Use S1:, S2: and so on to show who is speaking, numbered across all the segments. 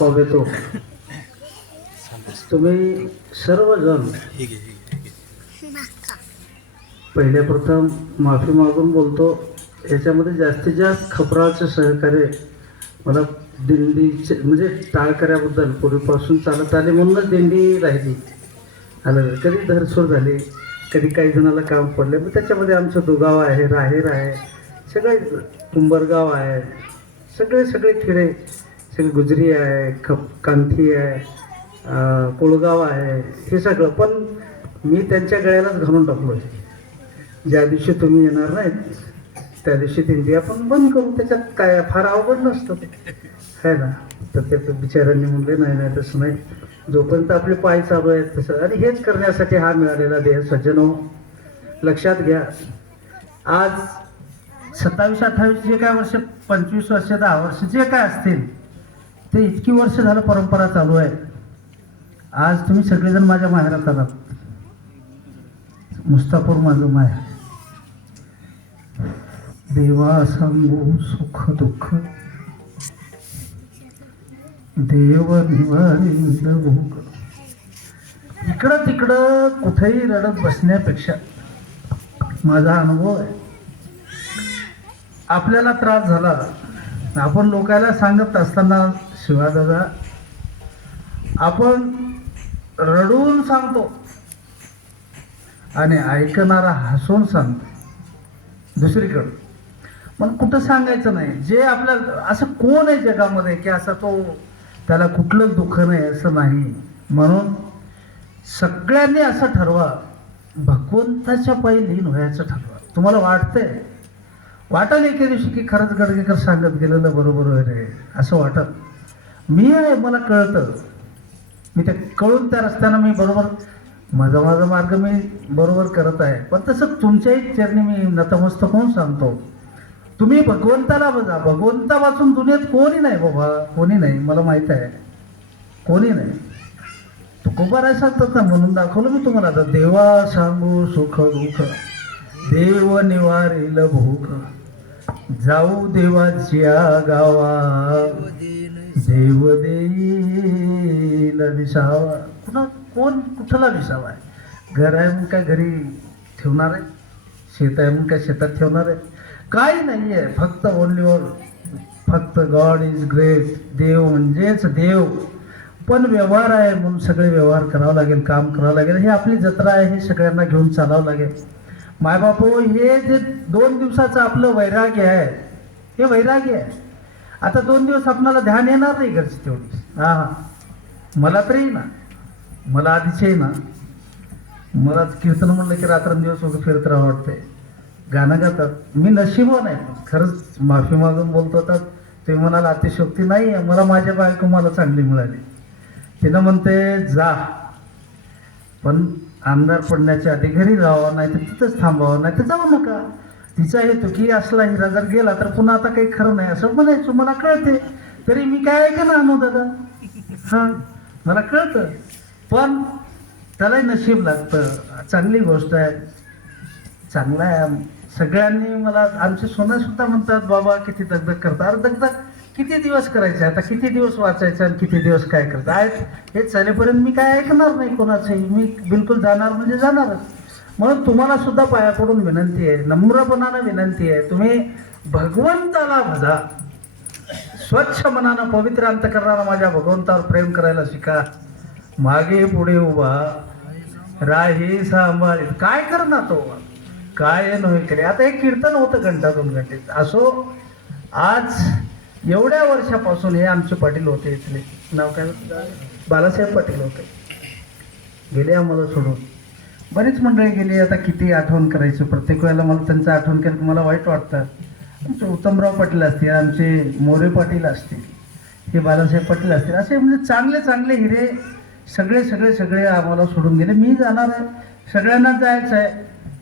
S1: पावेतो तुम्ही सर्वजण पहिल्या प्रथम माफी मागून बोलतो. याच्यामध्ये जास्तीत जास्त खबराचं सहकार्य मला दिंडीचे म्हणजे टाळकऱ्याबद्दल पूर्वीपासून चालत आले म्हणूनच दिंडी राहिली. आलं कधी धरसोड झाली कधी काही जणाला काम पडले मग त्याच्यामध्ये आमचं दुगाव आहे राहेर आहे सगळे कुंभरगाव आहे सगळे सगळे खेडे गुजरी आहे खप कांथी आहे कोळगाव आहे हे सगळं. पण मी त्यांच्या गळ्यालाच घालून टाकलो ज्या दिवशी तुम्ही येणार नाहीत त्या दिवशी त्यांची आपण बंद करू त्याच्यात काय फार अवघड नसतं. ते आहे ना? तर ते बिचाऱ्यांनी म्हणले नाही नाही तसं नाही. जोपर्यंत आपले पाय चालू आहेत तसं आणि हेच करण्यासाठी हा मिळालेला देह सज्जन हो लक्षात घ्या. आज सत्तावीस अठ्ठावीस जे काय वर्ष पंचवीस वर्ष दहा वर्ष जे काय असतील ते इतकी वर्ष झालं परंपरा चालू आहे. आज तुम्ही सगळेजण माझ्या माहेरात आलात मुस्तापूर माझं माहेर. देवा सांगू सुख दुःख. देव निवारील इकडं तिकडं कुठेही रडत बसण्यापेक्षा माझा अनुभव आहे. आपल्याला त्रास झाला. आपण लोकायला सांगत असताना शिवादादा आपण रडून सांगतो आणि ऐकणारा हसून सांगतो. दुसरीकडं मग कुठं सांगायचं नाही. जे आपल्या असं कोण आहे जगामध्ये की असा तो त्याला कुठलंच दुःख नाही असं नाही. म्हणून सगळ्यांनी असं ठरवा भगवंताच्या पायी लीन व्हायचं ठरवा. तुम्हाला वाटतंय? वाटल एके दिवशी की खरंच गडगेकर सांगत गेलेलं बरोबर आहे रे असं वाटत? मी आहे मला कळतं. मी ते कळून त्या रस्त्यानं मी बरोबर माझा माझा मार्ग मी बरोबर करत आहे. पण तसं तुमच्याही चरणी मी नतमस्तक होऊन सांगतो. तुम्ही भगवंताला बघा. भगवंता वाचून दुनियेत कोणी नाही बाबा कोणी नाही मला माहीत आहे. कोणी नाही. तुकोबाराय सांगतात ना म्हणून दाखवलं मी तुम्हाला. आता देवा सांगू सुख दुःख देव निवारील भूक जाऊ देवाच्या गावा देव विसावा. कुणा कोण कुठला विसावा आहे? घर आहे म्हणून काय घरी ठेवणार आहे शेत आहे म्हणून काय शेतात ठेवणार आहे काही नाही आहे. फक्त ओनलीवर फक्त गॉड इज ग्रेट देव म्हणजेच देव. पण व्यवहार आहे म्हणून सगळे व्यवहार करावं लागेल काम करावं लागेल. हे आपली जत्रा आहे हे सगळ्यांना घेऊन चालावं लागेल. मायबापू हो, हे जे दोन दिवसाचं आपलं वैराग्य आहे हे वैराग्य आहे. आता दोन दिवस आपणाला ध्यान येणार नाही घरची तेवढी. हा मला तर ना मला आधीच ना मला कीर्तन म्हणलं की रात्रंदिवस वगैरे फिरत राहा वाटतंय. गाणं गातात. मी नशिबान आहे. खरंच माफी मागून बोलतो तर तुम्ही म्हणाला अतिशोक्ती नाही आहे मला माझ्या बायको मला चांगली मिळाली. तिनं म्हणते जा. पण आमदार पडण्याच्या आधी घरी राहावं नाही तर तिथंच थांबावं नाही तर जाऊ नका. तिचा हेतू की असला हिरा जर गेला तर पुन्हा आता काही खरं नाही असं म्हणायचं. मला कळते तरी मी काय ऐका ना अनु दादा? हां मला कळतं. पण त्यालाही नशीब लागतं. चांगली गोष्ट आहे. चांगला आहे. सगळ्यांनी मला आमचे सोना सुद्धा म्हणतात बाबा किती दगदग करता. अरे दगदग किती दिवस करायचे? आता किती दिवस वाचायचं आणि किती दिवस काय करतात आहेत. हे चालेपर्यंत मी काय ऐकणार नाही कोणाचंही. मी बिलकुल जाणार म्हणजे जाणारच. म्हणून तुम्हाला सुद्धा पायाकडून विनंती आहे नम्रपणानं विनंती आहे तुम्ही भगवंताला भजा स्वच्छ मनानं पवित्र अंतकरणाला माझ्या भगवंतावर प्रेम करायला शिका. मागे पुढे उभा. राही सांभाळ. काय कर ना तो? काय नव्हे केले आता हे कीर्तन होतं घंटा. दोन घंटेत असो आज एवढ्या वर्षापासून हे आमचे पाटील होते इथले. नाव काय? बालासाहेब पाटील होते. गेले आम्हाला सोडून. बरीच मंडळी गेली आता किती आठवण करायची? प्रत्येक वेळेला मला त्यांचं आठवण केलं की मला वाईट वाटतं. आमचे उत्तमराव पाटील असतील आमचे मोरे पाटील असतील हे बालासाहेब पाटील असतील असे म्हणजे चांगले चांगले हिरे सगळे सगळे सगळे आम्हाला सोडून गेले. मी जाणार आहे. सगळ्यांना जायचं आहे.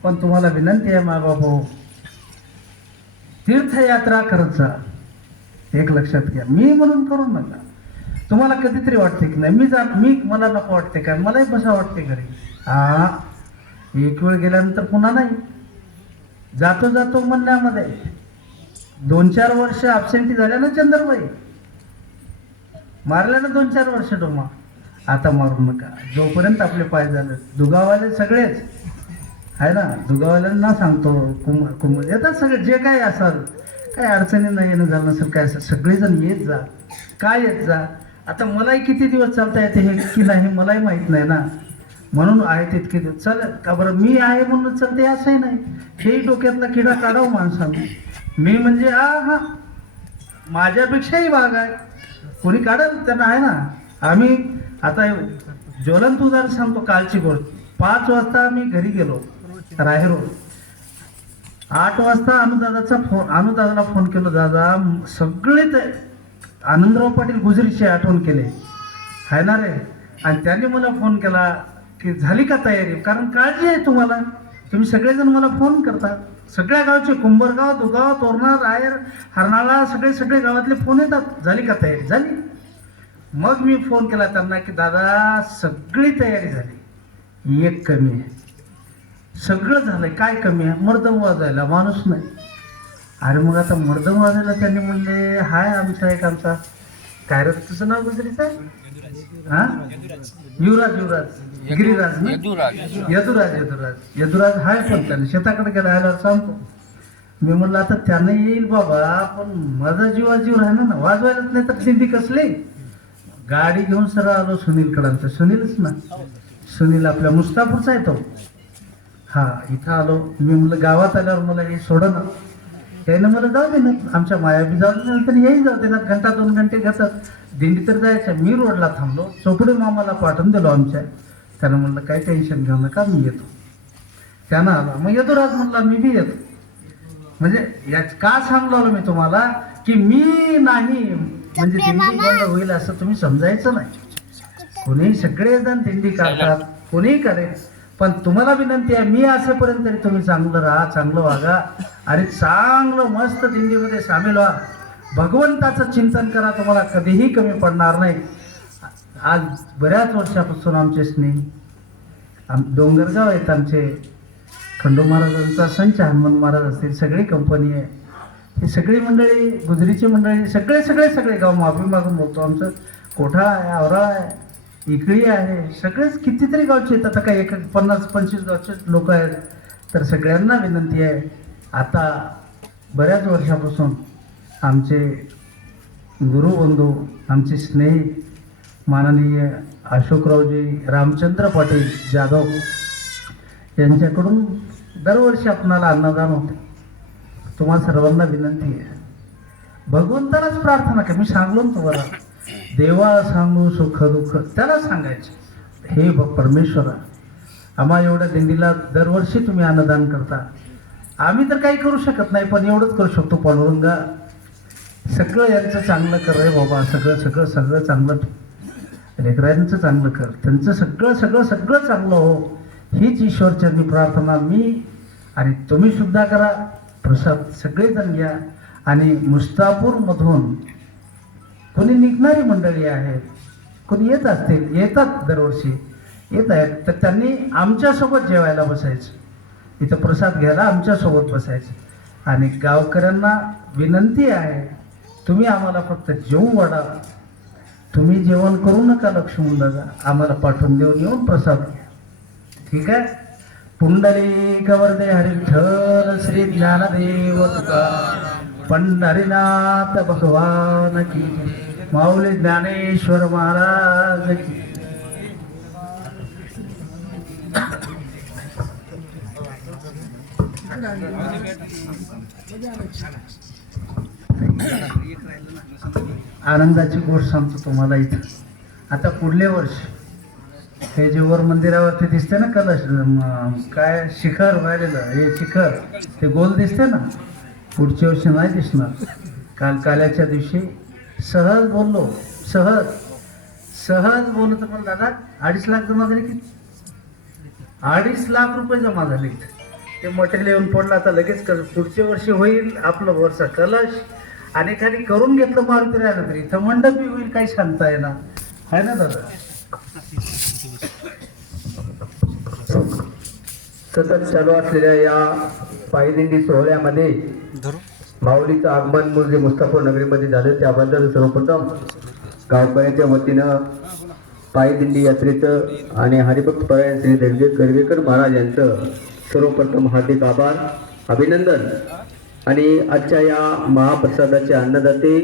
S1: पण तुम्हाला विनंती आहे मा बाबा तीर्थयात्रा करत जा. एक लक्षात घ्या. मी म्हणून करून नका. तुम्हाला कधीतरी वाटते की नाही? मी जा मी मला नको वाटते काय मलाही बसा वाटते घरी. हा एक वेळ गेल्यानंतर पुन्हा नाही. जातो जातो म्हणण्यामध्ये. दोन चार वर्ष ॲबसेंटी झाल्या ना चंद्रबाई मारल्या ना दोन चार वर्ष डोमा. आता मारू नका. जोपर्यंत आपले पाय झाले दुगावाले सगळेच. आहे ना दुगावाल्यांना सांगतो कुम कुम येतात सगळे जे काही असाल. काही अडचणी नाही येणं झालं नसेल काय असेल सगळेजण येत जा. काय येत जा? आता मलाही किती दिवस चालता येते हे की नाही मलाही माहीत नाही ना. म्हणून आहे तितके चल चालेल का बरं? मी आहे म्हणून चालते असंही नाही. हेही डोक्यातला किडा काढावं माणसाने. मी म्हणजे हा हा. माझ्यापेक्षाही भाग आहे. कोणी काढेल? त्यांना आहे ना. आम्ही आता ज्वलंत उदाहरण सांगतो कालची गोष्ट. पाच वाजता आम्ही घरी गेलो राहेरो आठ वाजता अनुदादाचा फोन अनुदादाला फोन केलो दादा सगळे ते आनंदराव पाटील गुजरीची आठवण केले. आहे ना रे? आणि त्यांनी मला फोन केला की झाली का तयारी? कारण काळजी आहे तुम्हाला. तुम्ही सगळेजण मला फोन करता. सगळ्या गावचे कुंभरगाव दुगाव तोरणा रायर हरनाळा सगळे सगळे गावातले फोन येतात. झाली का तयारी? झाली. मग मी फोन केला त्यांना की दादा सगळी तयारी झाली. एक कमी आहे. सगळं झालंय. काय कमी आहे? मर्दम वाजायला. माणूस नाही. अरे मग आता मर्दम वाजायला त्यांनी म्हणले हाय आमचा एक आमचा. काय रे तुझं नाव गुजरीचं हा? युवराज युवराज. गिरीराज ना?
S2: यदुराज.
S1: यदुराज यदुराज. यदुराज हाय पण त्याने. शेताकडे गेला सांगतो. मी म्हणलं आता त्यानं येईल बाबा पण माझा जीवा जीव राहणार ना. वाजवायलाच नाही तर सिंधी कसली? गाडी घेऊन सरळ आलो सुनीलकडं सुनीलच ना. सुनील आपल्या मुस्तापूरचा आहे तो. हा इथं आलो. मी म्हणलं गावात आल्यावर मला हे सोडं ना. त्यानं मला जाऊ दे ना. आमच्या मायाबी जाऊ दे नंतर हेही जाऊ दे ना. घंटा दोन घंटे घेतात. दिंडी तर जायचं. मी रोडला थांबलो. चोपडे मामाला पाठवून दिलो आमच्या. त्यानं म्हणलं काही टेन्शन घेऊ नका मी येतो. त्यानं आला. मग येतो राज म्हणला मी बी येतो. म्हणजे याच का सांगलो आलो मी तुम्हाला की मी नाही? म्हणजे दिंडी बंद होईल असं तुम्ही समजायचं नाही. कोणी सगळेजण दिंडी काढतात कोणीही करेल. पण तुम्हाला विनंती आहे मी असेपर्यंत तरी तुम्ही चांगलं राहा चांगलं वागा. आणि चांगलं मस्त दिंडीमध्ये सामील व्हा. भगवंताचं चिंतन करा तुम्हाला कधीही कमी पडणार नाही. आज बऱ्याच वर्षापासून आमचे स्नेह आम डोंगरगाव आहेत आमचे. खंडू महाराजांचा संच हनुमान महाराज असतील सगळी कंपनी आहे. ही सगळी मंडळी गुजरीची मंडळी सगळे सगळे सगळे गाव माफी मागून बोलतो. आमचं कोठा आहे आवरा आहे इकळी आहे सगळेच कितीतरी गावचे आहेत. आता काय एक पन्नास पंचवीस गावचे लोक आहेत. तर सगळ्यांना विनंती आहे आता बऱ्याच वर्षापासून आमचे गुरुबंधू आमचे स्नेही माननीय अशोकरावजी रामचंद्र पाटील जाधव यांच्याकडून दरवर्षी आपणाला अन्नदान होते. तुम्हा सर्वांना विनंती आहे. भगवंतालाच प्रार्थना करा. मी सांगलो ना तुम्हाला. देवा सांगू सुख दुःख त्याला सांगायचे. हे ब परमेश्वरा आम्हा एवढ्या दिंडीला दरवर्षी तुम्ही अन्नदान करता. आम्ही तर काही करू शकत नाही पण एवढंच करू शकतो. पांडुरंगा सगळं यांचं चांगलं कर रे बाबा. सगळं सगळं सगळं चांगलं ठेव. लेकरांचं चांगलं कर. त्यांचं सगळं सगळं सगळं चांगलं हो. हीच ईश्वरचरणी प्रार्थना मी आणि तुम्ही सुद्धा करा. प्रसाद सगळेजण घ्या. आणि मुस्तापूरमधून कोणी निघणारी मंडळी आहेत कोणी येत असतील येतात दरवर्षी. येत आहेत. तर त्यांनी आमच्यासोबत जेवायला बसायचं. इथं प्रसाद घ्यायला आमच्यासोबत बसायचं. आणि गावकऱ्यांना विनंती आहे तुम्ही आम्हाला फक्त जेऊ वाढा. तुम्ही जेवण करू नका लक्ष्मण दादा आम्हाला पाठवून देऊन येऊन प्रसाद ठीक आहे? पुंडली कवर्दे हरिठल श्री ज्ञानदेव पंढरीनाथ भगवान की माऊली ज्ञानेश्वर महाराज की आनंदाची गोष्ट सांगतो तुम्हाला इथं. आता पुढले वर्ष हे जे वर मंदिरावरती दिसते ना कलश काय शिखर व्हायलेलं हे शिखर ते गोल दिसते ना? पुढच्या वर्षी नाही दिसणार. काल काल्याच्या दिवशी सहज बोललो सहज सहज बोलत तर पण दादा अडीच लाख जमा झाले की? अडीच लाख रुपये जमा झाले ते मटेरियल येऊन पडलं आता लगेच कर पुढच्या वर्षी होईल आपलं वर्ष कलश. एखादी करून घेतलं मारुती राहिलं तरी. इथं मंडपी होईल काही सांगता येणार. आहे ना दादा?
S3: सतत चालू असलेल्या या पायदिंडी सोहळ्यामध्ये माऊलीचं आगमन म्हणजे मुस्तापूर नगरीमध्ये झालं. त्याबद्दल सर्वप्रथम गावकऱ्याच्या वतीनं पायी दिंडी यात्रेचं आणि हरिभक्त परायण श्री गर्वेकर महाराज यांचं सर्वप्रथम हार्दिक आभार अभिनंदन. आणि आजच्या या महाप्रसादाचे अन्नदाते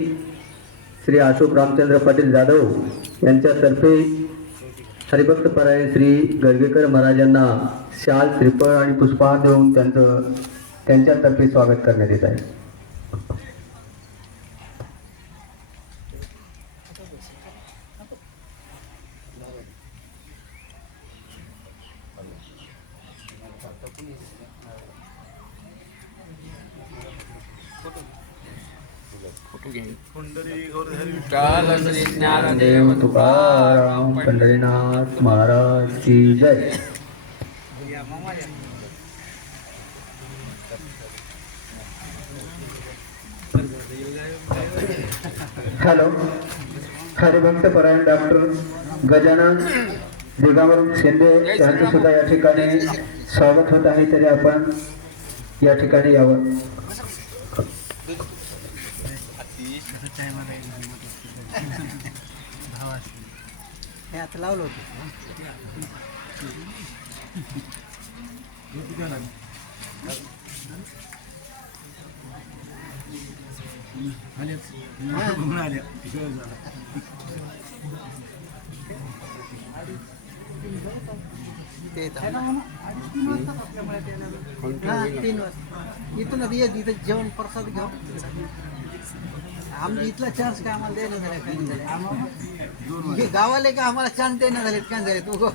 S3: श्री अशोक रामचंद्र पाटील जाधव यांच्यातर्फे हरिभक्त परायण श्री गर्वेकर महाराजांना शाल श्रीफळ आणि पुष्पहार देऊन त्यांचं त्यांच्यातर्फे स्वागत करण्यात येत आहे. देव तुकाराम पंढरीनाथ महाराज की जय हॅलो. हरिभक्त परायण डॉक्टर गजानन दिगंबर शिंदे यांचं सुद्धा या ठिकाणी स्वागत होत आहे. तरी आपण या ठिकाणी यावं.
S2: हे आता लावलं होतं. ते येतं. हा, तीन वाजता. इथून आता ये इथं जेवण प्रसाद घेऊ आमच्या इथला चान्स काय आम्हाला देणं झालं काय झालं. हे गावाले का आम्हाला चान्स देणं झालेत काय झाले तू?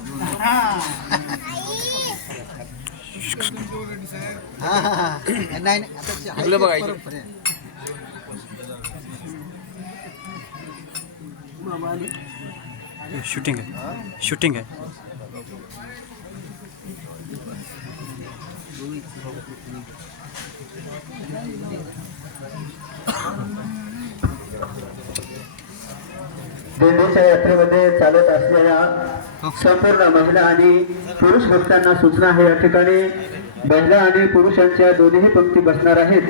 S2: हा हा हा. नाही नाही आता आहे.
S4: शूटिंग आहे. शूटिंग आहे.
S3: दिंडीच्या यात्रेमध्ये चालत असलेल्या संपूर्ण महिला आणि पुरुष भक्तांना सूचना आहे. या ठिकाणी महिला आणि पुरुषांच्या दोन्हीही पंक्ती बसणार आहेत.